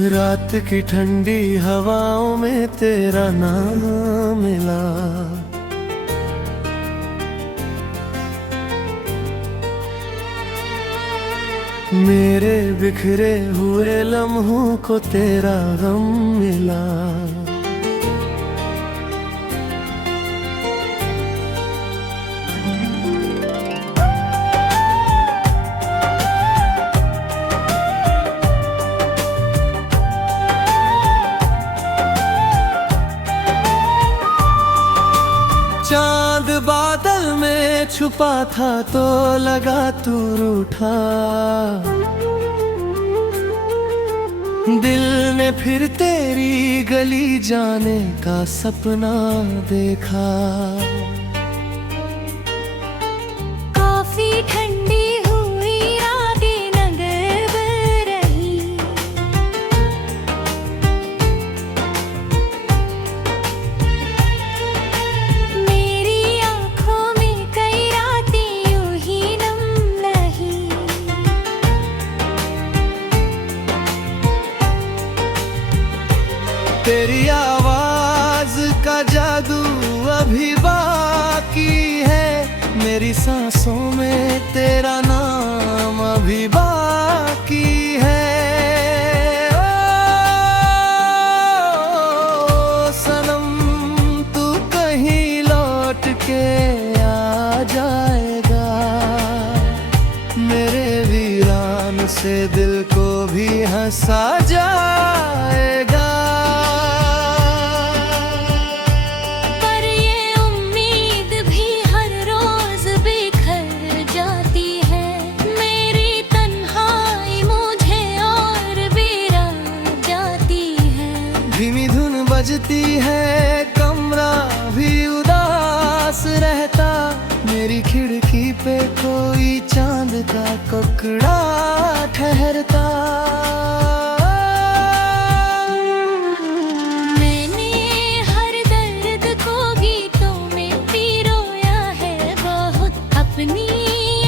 रात की ठंडी हवाओं में तेरा नाम मिला। मेरे बिखरे हुए लम्हों को तेरा गम मिला। चांद बादल में छुपा था तो लगा तू रूठा। दिल ने फिर तेरी गली जाने का सपना देखा। काफी ठंडी हुई रातें नगब रही। मेरी आंखों में कई रातें यूं ही नम रही। तेरी आवाज का जादू अभी बाकी है। मेरी सांसों में तेरा नाम अभी बाकी है। ओ सनम तू कहीं लौट के आ जाएगा। मेरे वीरान से दिल को भी हंसा जाएगा। धीमी धुन बजती है, कमरा भी उदास रहता। मेरी खिड़की पे कोई चांद का टुकड़ा ठहरता। मैंने हर दर्द को गीतों में पिरोया है बहुत। अपनी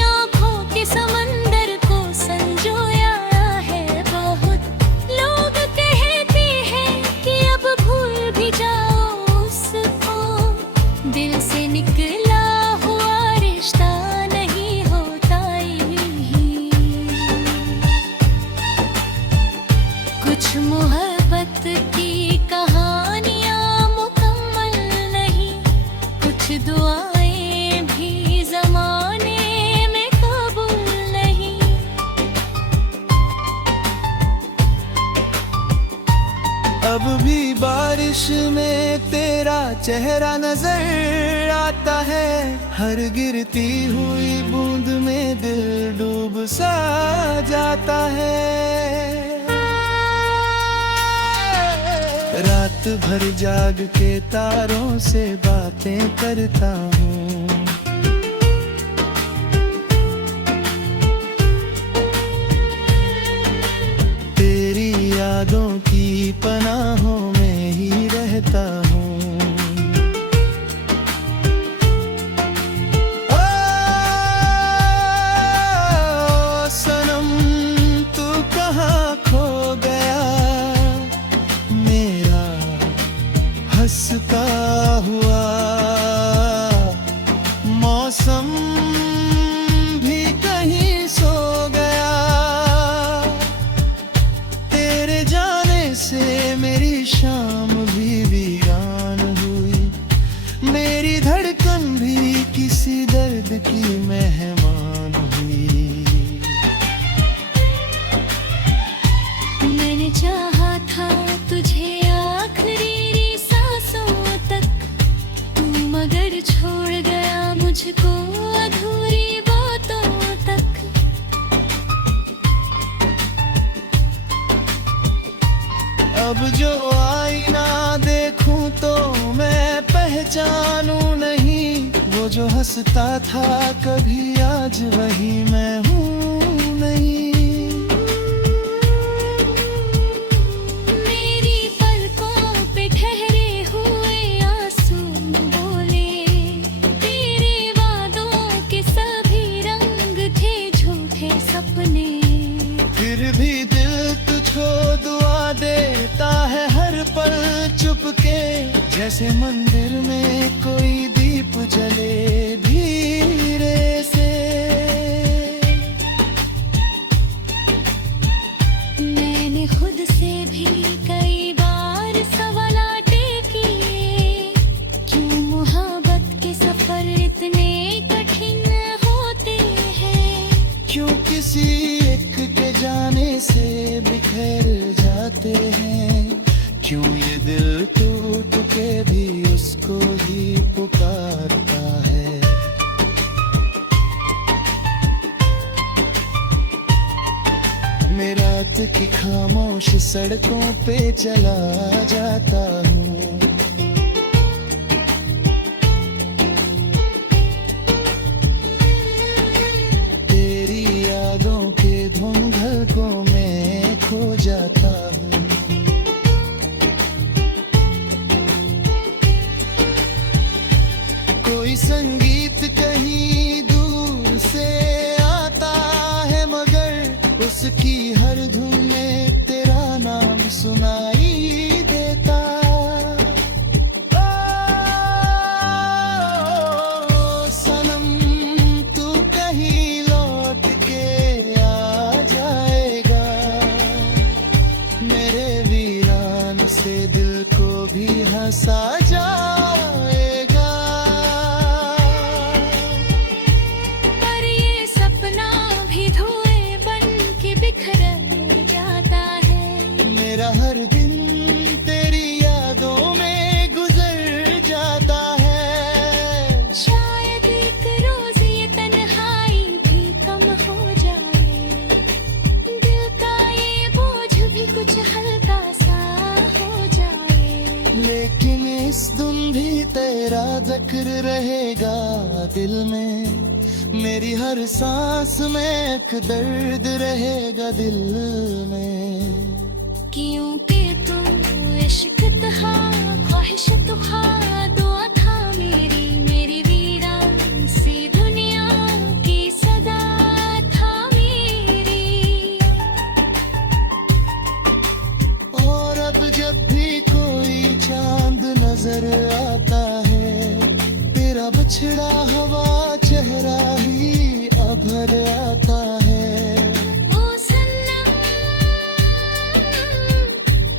आँखों के समंदर को संजोया है बहुत। लोग कहते हैं कि अब भूल भी जाओ उसको। दिल से निकला हुआ रिश्ता नहीं होता ही। कुछ मोहब्बत की कहानियाँ मुकम्मल नहीं। कुछ दुआएं भी ज़माने में कबूल नहीं। अब भी बारिश में तेरा चेहरा नजर आता है। हर गिरती हुई बूंद में दिल डूब सा जाता है। रात भर जाग के तारों से बातें करता हूँ। तेरी यादों की पनाहों में ही रहता हूँ। ओ सनम तू कहाँ खो गया। मेरा हंसता हुआ मौसम भी कहीं सो गया। तेरे जाने से मेरी शाम भी वीरान हुई। मेरी धड़कन भी किसी दर्द की मेहमान हुई। मैंने चाहा था तुझे आखिरी सांसों तक। तू मगर छोड़ गया मुझको अधूरी बातों तक। अब जो आईना देखूं तो मैं पहचानूं नहीं। वो जो हंसता था कभी आज वही मैं हूँ नहीं। मेरी पलकों पे ठहरे हुए आंसू बोले। तेरे वादों के सभी रंग थे झूठे सपने। फिर भी दिल तुझको दुआ दे चुपके, जैसे मंदिर में कोई दीप जले धीरे से। मैंने खुद से भी कई बार सवालाटे किए, क्यों मोहब्बत के सफर इतने कठिन होते हैं। क्यों किसी एक के जाने से बिखर जाते हैं। क्यों ये दिल टूट के भी उसको ही पुकारता है। मैं रात की खामोश सड़कों पे चला जाता हूँ। तेरी यादों के धुंधलकों में खो जाता हूँ। कोई संगीत कहीं दूर से आता है, मगर उसकी हर धुन में तेरा नाम सुनाई देता। ओ सनम, तू कहीं लौट के आ जाएगा। मेरे वीरान से दिल को भी हंसा जाएगा। पर ये सपना भी धुएं बन के बिखर जाता है। मेरा हर दिन तेरी यादों में गुजर जाता है। शायद एक रोज ये तन्हाई भी कम हो जाए, दिल का ये बोझ भी कुछ हल्का सा हो जाए। लेकिन इस दिन भी तेरा जिक्र रहेगा दिल में। मेरी हर सांस में एक दर्द रहेगा दिल में। क्योंकि तू इश्क था, ख्वाहिश तो था, दुआ था मेरी, मेरी वीरान सी दुनिया की सदा था मेरी। और अब जब भी कोई चांद नजर आता है, तेरा बिछड़ा हुआ चेहरा ही अभर आता है। ओ सनम,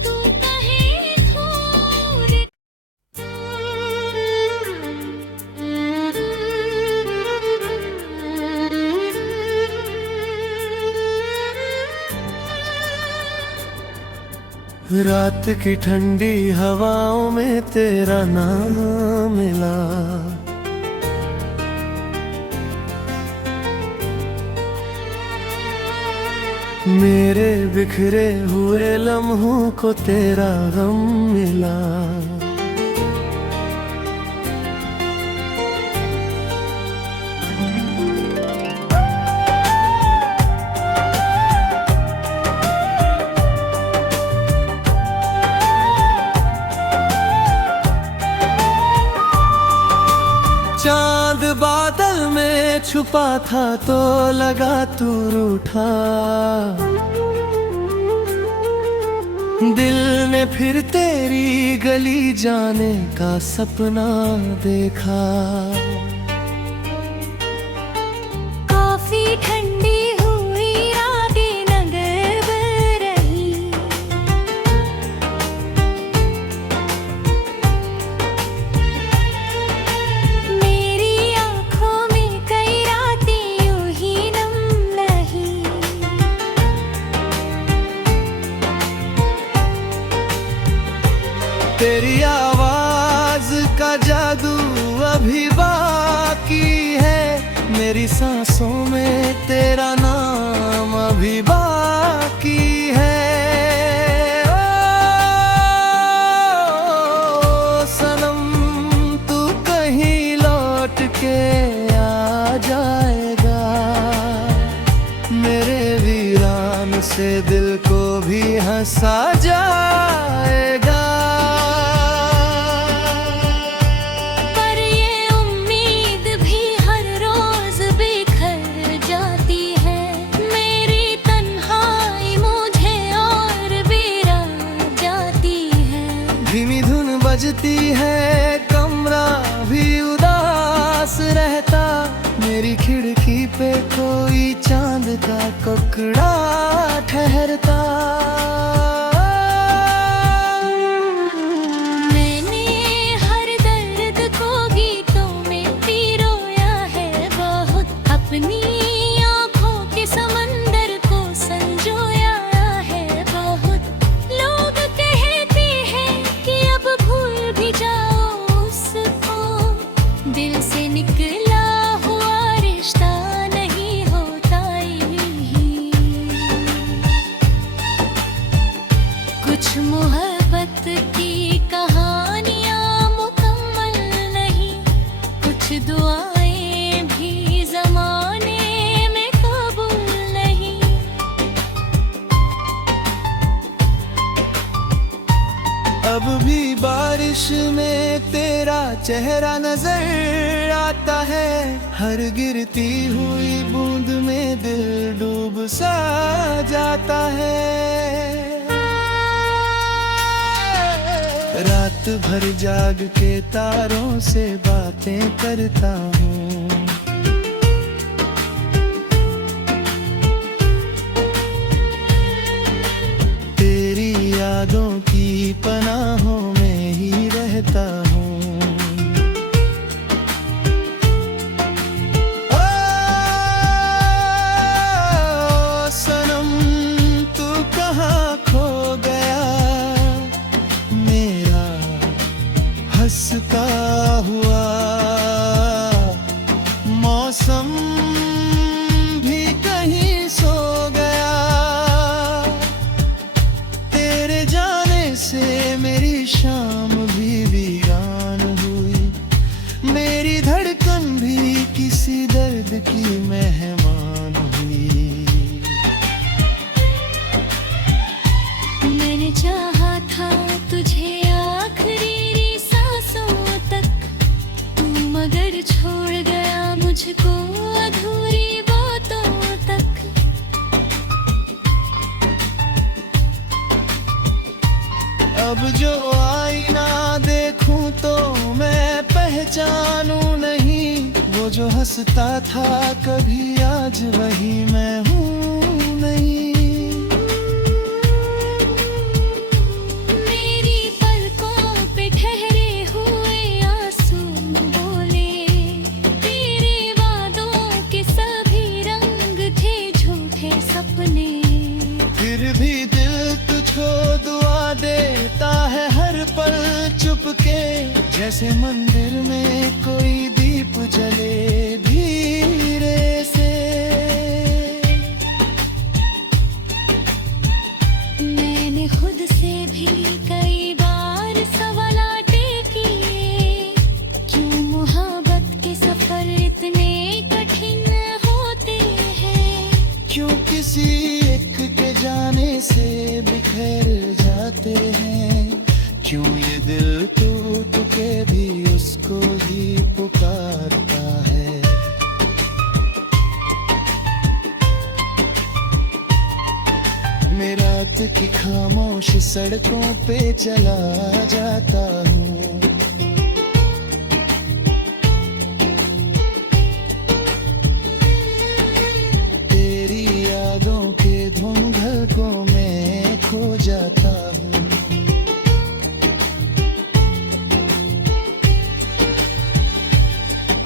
तू कहीं दूर। रात की ठंडी हवाओं में तेरा नाम मिला। मेरे बिखरे हुए लम्हों को तेरा गम मिला। चांद बादल में छुपा था तो लगा तू रूठा। दिल ने फिर तेरी गली जाने का सपना देखा। काफी ठंडी हुई रातें नगब रही, मेरी आँखों में कई रातें यूं ही नम रही। तेरी आवाज का जादू अभी बाकी है। मेरी सांसों में तेरा नाम अभी बाकी है। ओ सनम, तू कहीं लौट के आ जाएगा। मेरे वीरान से दिल को भी हंसा जाएगा। पर ये उम्मीद भी हर रोज बिखर जाती है। मेरी तन्हाई मुझे और बिरा जाती है। धीमी बजती है कमरा भी उदास रहता, मेरी खिड़की पे कोई चांद का ककड़ा ठहरता। मैंने हर दर्द को गीतों में पिरोया है बहुत, अपनी आँखों के समंदर को संजोया है बहुत। लोग कहते हैं कि अब भूल भी जाओ उसको, दिल से निकला हुआ रिश्ता नहीं होता ही। कुछ मोहब्बत की कहानियाँ मुकम्मल नहीं, कुछ दुआएं भी ज़माने में कबूल नहीं। अब भी बारिश में तेरा चेहरा नजर आता है, हर गिरती हुई बूंद में दिल डूब सा जाता है। रात भर जाग के तारों से बातें करता हूँ, तेरी यादों की पनाहों में ही रहता हूँ। ओ सनम तू कहाँ खो गया, मेरा हंसता हुआ मौसम भी कहीं सो गया। तेरे जाने से मेरी शाम भी वीरान हुई, मेरी धड़कन भी किसी दर्द की मेहमान हुई। मैंने चाहा था तुझे आखिरी सांसों तक, तू मगर छोड़ गया मुझको अधूरी बातों तक। अब जो आईना देखूं तो मैं पहचानूं नहीं, वो जो हंसता था कभी आज वही मैं हूँ नहीं। मेरी पलकों पे ठहरे हुए आंसू बोले, तेरे वादों के सभी रंग थे झूठे सपने। फिर भी दिल तुझको दुआ देता है हर पल चुपके, जैसे मंदिर में कोई दीप जले धीरे से। मैंने खुद से भी कई बार सवालाते किए, क्यों मोहब्बत के सफर इतने कठिन होते हैं। क्यों किसी एक के जाने से बिखर जाते हैं, क्यों ये दिल टूट के भी उसको ही पुकारता है। मैं रात की खामोश सड़कों पे चला जाता हूँ, तेरी यादों के धुंधकों में खो जाता हूँ।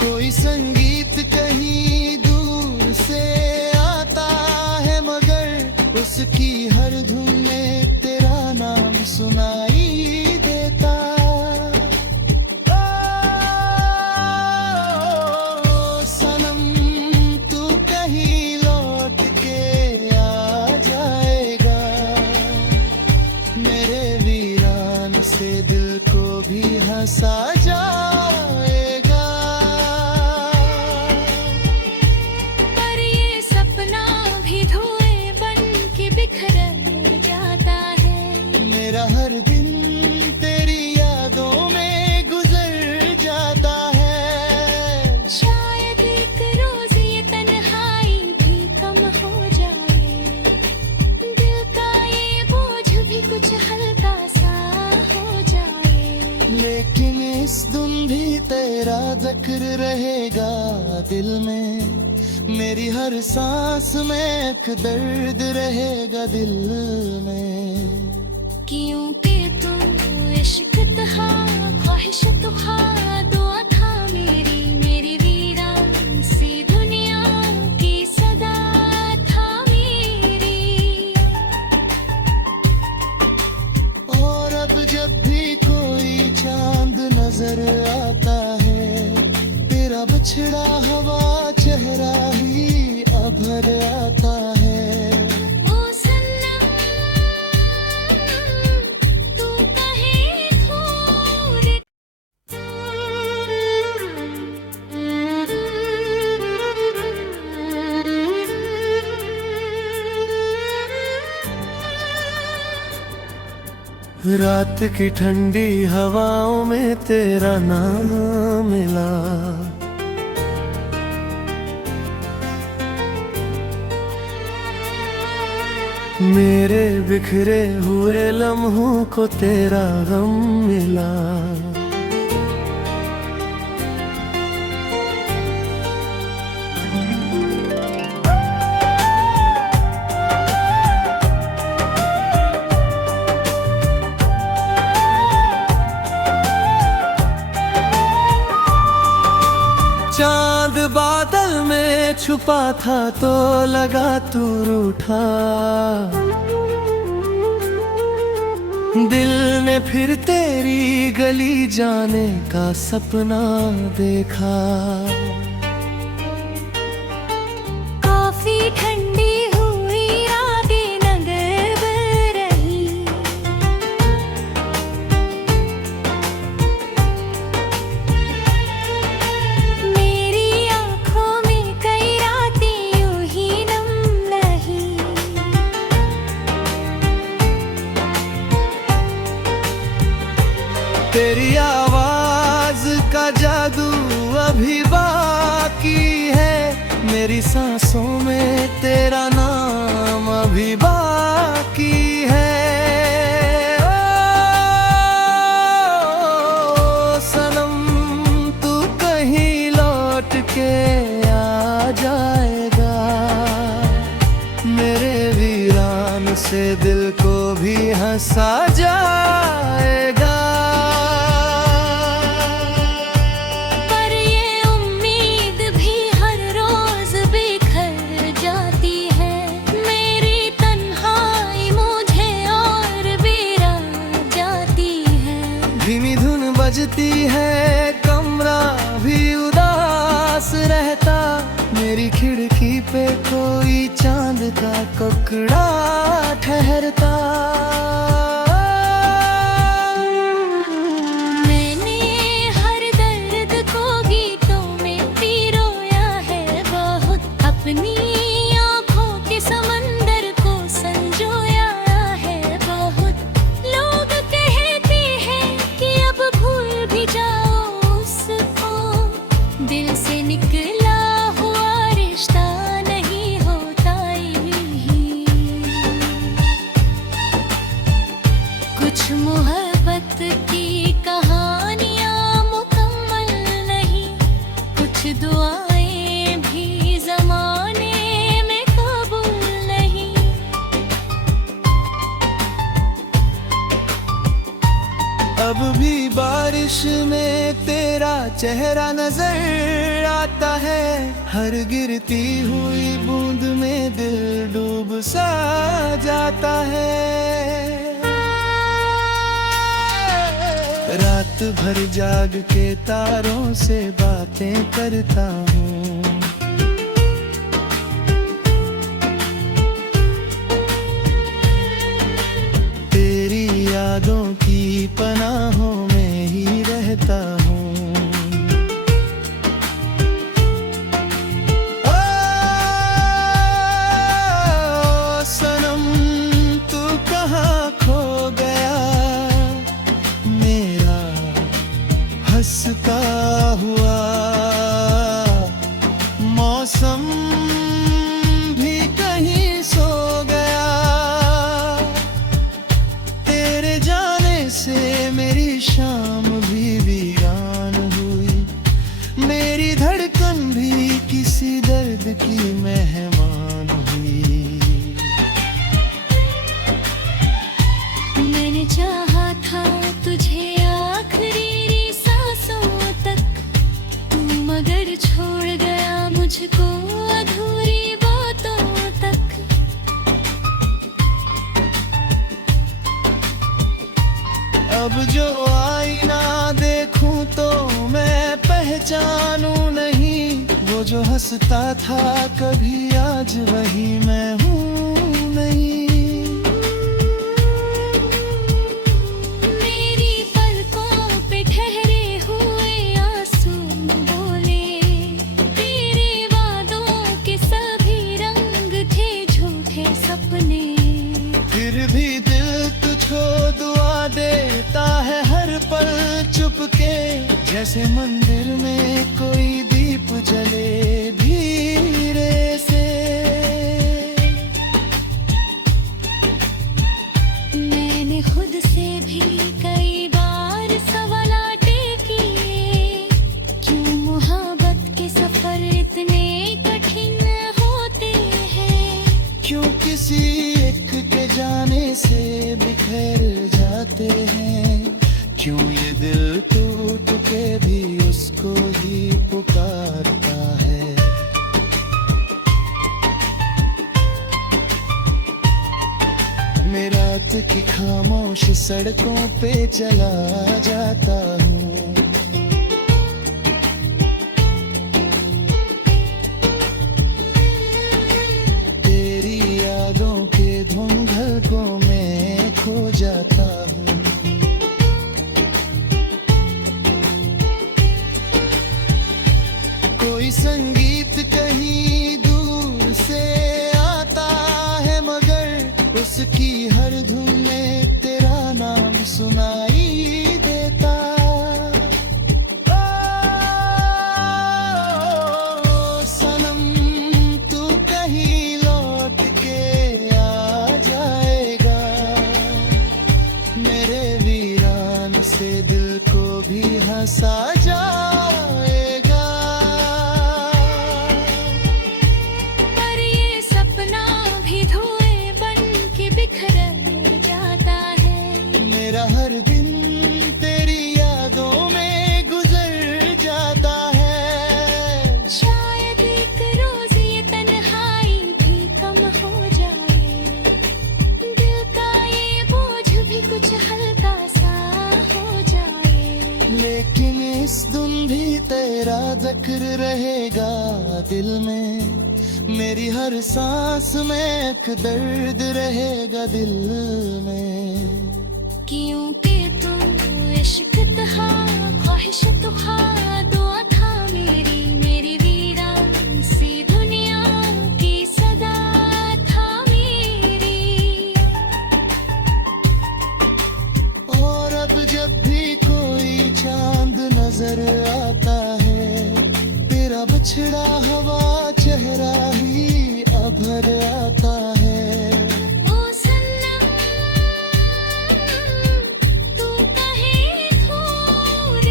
कोई संगीत कहीं दूर से आता है, मगर उसकी हर धुन में तेरा नाम सुनाई देता। ओ सनम तू कहीं लौट के आ जाएगा, मेरे वीरान से दिल को भी हंसा जाएगा। पर ये सपना भी धुएं बन के बिखर जाता है। मेरा हर दिन तेरी यादों में गुजर जाता है। शायद एक रोज ये तन्हाई भी कम हो जाए, दिल का ये बोझ भी कुछ हल्का सा हो जाए। लेकिन इस दिन भी तेरा जिक्र रहेगा दिल में। मेरी हर सांस में एक दर्द रहेगा दिल में। क्योंकि तू इश्क था, ख्वाहिश तो था, दुआ था मेरी, मेरी वीरान सी दुनिया की सदा था मेरी। और अब जब भी कोई चांद नजर आता है, तेरा बिछड़ा हुआ चेहरा ही अभर आता है। ओ सनम तू कहीं दूर। रात की ठंडी हवाओं में तेरा नाम मिला, मेरे बिखरे हुए लम्हों को तेरा गम मिला। चांद बादल में छुपा था तो लगा तू रूठा, दिल ने फिर तेरी गली जाने का सपना देखा। काफी ठंडी हुई रातें नगब रही, मेरी आंखों में कई रातें यूं ही नम रही। तेरी आवाज का जादू अभी बाकी है, मेरी सांसों में तेरा नाम अभी बाकी है। ओ सनम तू कहीं लौट के आ जाएगा, मेरे वीरान से दिल को भी हंसा जाएगा। पर ये उम्मीद भी हर रोज बिखर जाती है, मेरी तन्हाई मुझे और बिरा जाती है। धीमी धुन बजती है, कमरा भी उदास रहता, मेरी खिड़की पे कोई चांद का टुकड़ा ठहरता। मैंने हर दर्द को गीतों में पिरोया है बहुत, अपनी आँखों के समंदर को संजोया है बहुत। लोग कहते हैं कि अब भूल भी जाओ उसको, दिल से निकला हुआ रिश्ता नहीं होता ही। कुछ मोहब्बत की कहानियाँ मुकम्मल नहीं, कुछ दुआएं भी ज़माने में कबूल नहीं। अब भी बारिश में तेरा चेहरा नजर आता है, हर गिरती हुई बूंद में दिल डूब सा जाता है। रात भर जाग के तारों से बातें करता हूँ, तेरी यादों की पनाहों में ही रहता हूँ। ओ सनम तू कहाँ खो गया, मेरा हंसता हुआ मौसम भी कहीं सो गया। तेरे जाने से मेरी शाम जो हंसता था कभी, आज वही मैं हूँ नहीं। मेरी पलकों पे ठहरे हुए आंसू बोले, तेरे वादों के सभी रंग थे झूठे सपने। फिर भी दिल तुझको दुआ देता है हर पल चुपके, जैसे मंदिर में कोई दीप जले धीरे से। मैंने खुद से भी कई बार सवालाटे किए, क्यों मोहब्बत के सफर इतने कठिन होते हैं। क्यों किसी एक के जाने से बिखर जाते हैं, क्यों ये दिल टूट के भी उसको ही पुकारता है। मैं रात की खामोश सड़कों पे चला जाता हूँ, तेरी यादों के धुंधकों में खो जाता हूँ। कोई संगीत कहीं दूर से आता है, मगर उसकी हर धुन में तेरा नाम सुनाई देता। ओ सनम, तू कहीं लौट के आ जाएगा, मेरे वीरान से दिल को भी हंसा जाएगा। पर ये सपना भी धुएं बन के बिखर जाता है। मेरा हर दिन तेरी यादों में गुजर जाता है। शायद एक रोज ये तन्हाई भी कम हो जाए, दिल का ये बोझ भी कुछ हल्का सा हो जाए। लेकिन इस दिन भी तेरा जिक्र रहेगा दिल में, मेरी हर सांस में एक दर्द रहेगा दिल में। क्योंकि तू इश्क था, ख्वाहिश तो था, दुआ था मेरी, मेरी वीरान सी दुनिया की सदा था मेरी। और अब जब भी कोई चांद नजर आता है, तेरा बिछड़ा हुआ चेहरा ही अभर आता है। ओ सनम, तू कहीं दूर।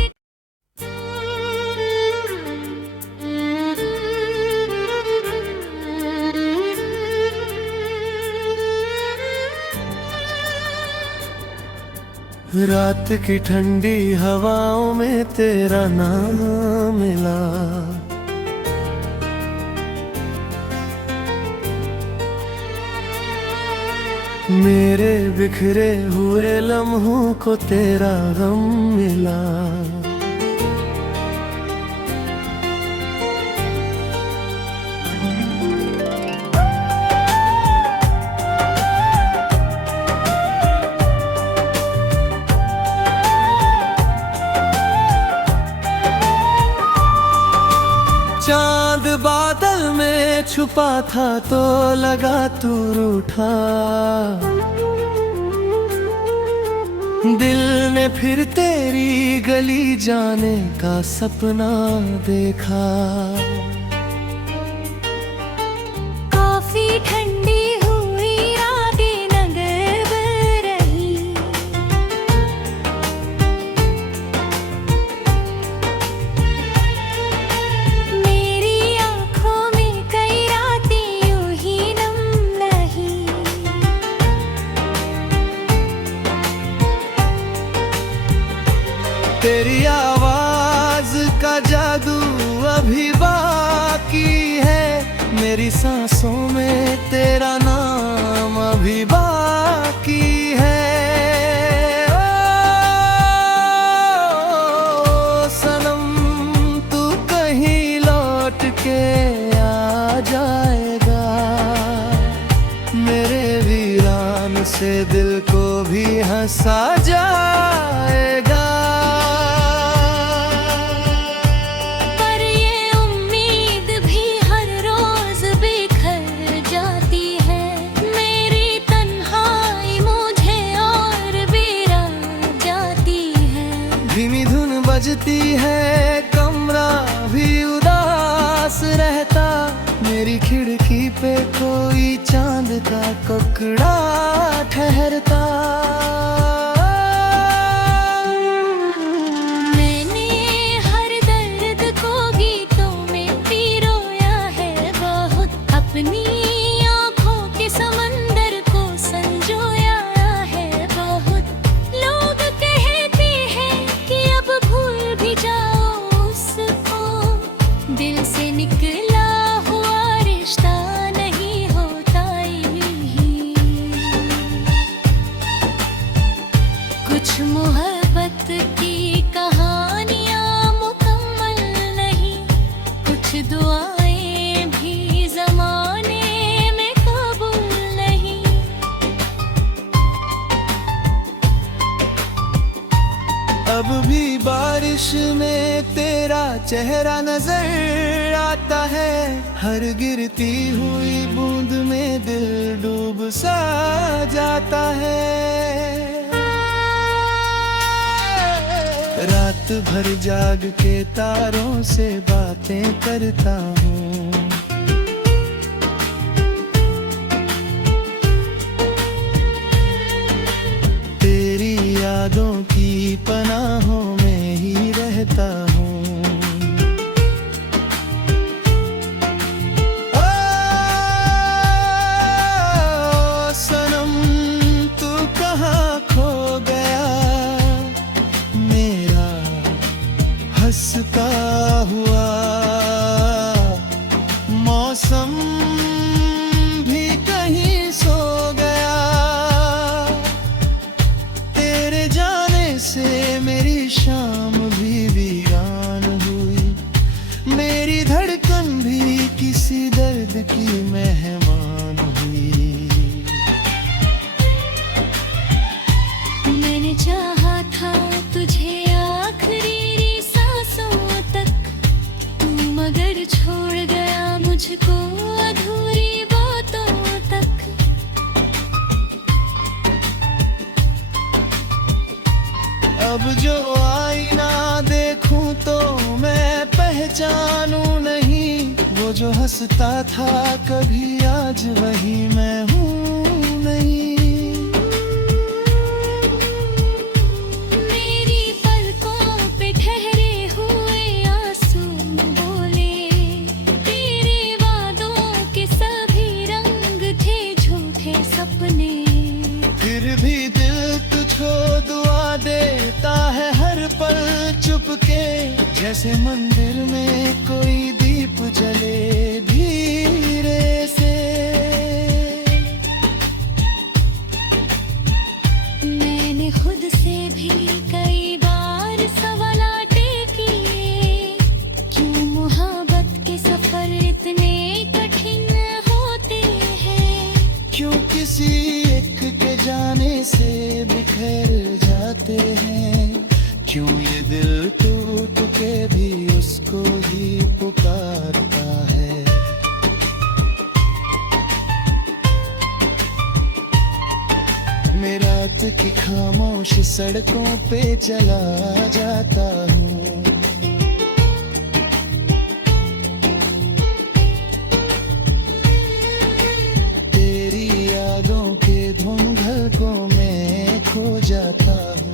रात की ठंडी हवाओं में तेरा नाम मिला, मेरे बिखरे हुए लम्हों को तेरा गम मिला। चांद बादल में छुपा था तो लगा तू रूठा, दिल ने फिर तेरी गली जाने का सपना देखा। काफी ठंडी हुई रातें नगर रही, मेरी आंखों में कई रातें यूं ही नम रही। तेरी आवाज का जादू अभी बाकी है, मेरी सांसों में तेरा नाम अभी बाकी है। ओ सनम, तू कहीं लौट के हंसा जाएगा। पर ये उम्मीद भी हर रोज बिखर जाती है, मेरी तन्हाई मुझे और बिरा जाती है। धीमी धुन बजती है, कमरा भी उदास रहता, मेरी खिड़की पे कोई चांद का ककड़ा ठहरता। मैंने हर दर्द को गीतों में पिरोया है बहुत, अपनी आँखों के समंदर को संजोया है बहुत। लोग कहते हैं कि अब भूल भी जाओ उसको, दिल से निकला हुआ रिश्ता नहीं होता ही। कुछ मोहब्बत की कहानियाँ मुकम्मल नहीं, कुछ दुआएं भी ज़माने में कबूल नहीं। अब भी बारिश में तेरा चेहरा नजर आता है, हर गिरती हुई बूंद में दिल डूब सा जाता है। रात भर जाग के तारों से बातें करता हूँ, तेरी यादों की पनाहों में ही रहता हूँ। ओ सनम तू कहाँ खो गया, मेरा हंसता हुआ मौसम भी कहीं सो गया। तेरे जाने से मेरी शाम भी वीरान हुई, मेरी धड़कन भी किसी दर्द की मेहमान हुई। मैंने चाहा था तुझे आखिरी सांसों तक, तू मगर छोड़ गया मुझको अधूरी बातों तक। अब जो आईना देखूं तो मैं पहचानूं नहीं, वो जो हंसता था कभी आज वही मैं हूँ नहीं। मेरी पलकों पे ठहरे हुए आंसू बोले, तेरे वादों के सभी रंग थे झूठे सपने। फिर भी दिल तुझको दुआ देता है हर पल चुपके, जैसे मंदिर में कोई दीप जले धीरे से। मैंने खुद से भी कई बार सवालाटे किए, क्यों मोहब्बत के सफर इतने कठिन होते हैं। क्यों किसी एक के जाने से बिखर जाते हैं, क्यों ये दिल टूट के भी उसको ही पुकारता है। मैं रात की खामोश सड़कों पे चला जाता हूँ, तेरी यादों के धुंधकों में खो जाता हूँ।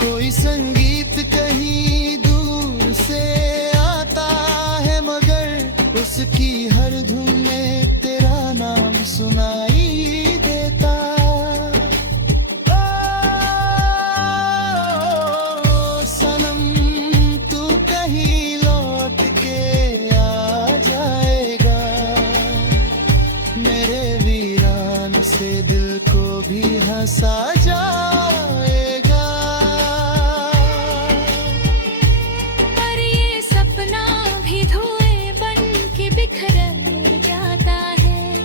कोई संगीत कहीं दूर से आता है, मगर उसकी हर धुन में तेरा नाम सुनाई देता। ओ सनम तू कहीं लौट के आ जाएगा, मेरे वीरान से दिल को भी हंसा जाएगा। पर ये सपना भी धुएं बन के बिखर जाता है,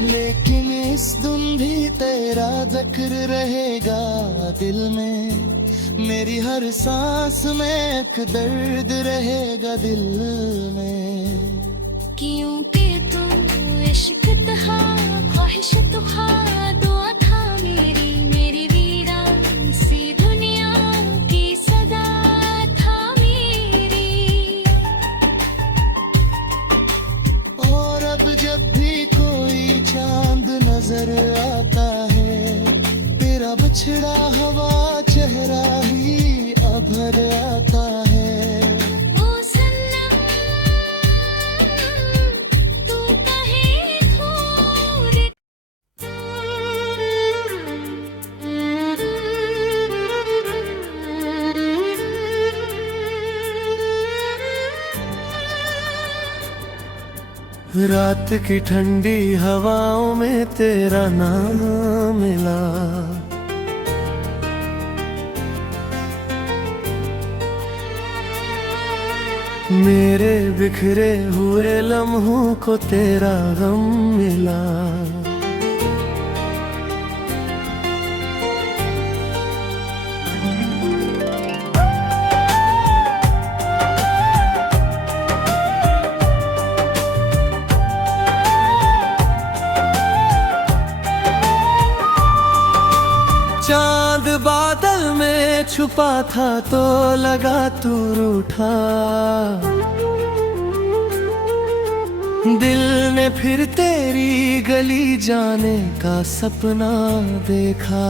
लेकिन इस दिन भी तेरा जिक्र रहेगा दिल में, मेरी हर सांस में एक दर्द रहेगा दिल में। क्योंकि तू इश्क था, ख्वाहिश था, दुआ था मेरी, मेरी वीरान सी दुनिया की सदा था मेरी। और अब जब भी कोई चांद नजर आता है, तेरा बिछड़ा हुआ चेहरा ही अभर आता है। ओ सनम तू कहीं दूर। रात की ठंडी हवाओं में तेरा नाम मिला, मेरे बिखरे हुए लम्हों को तेरा गम मिला। चांद बादल में छुपा था तो लगा तू रूठा, दिल ने फिर तेरी गली जाने का सपना देखा।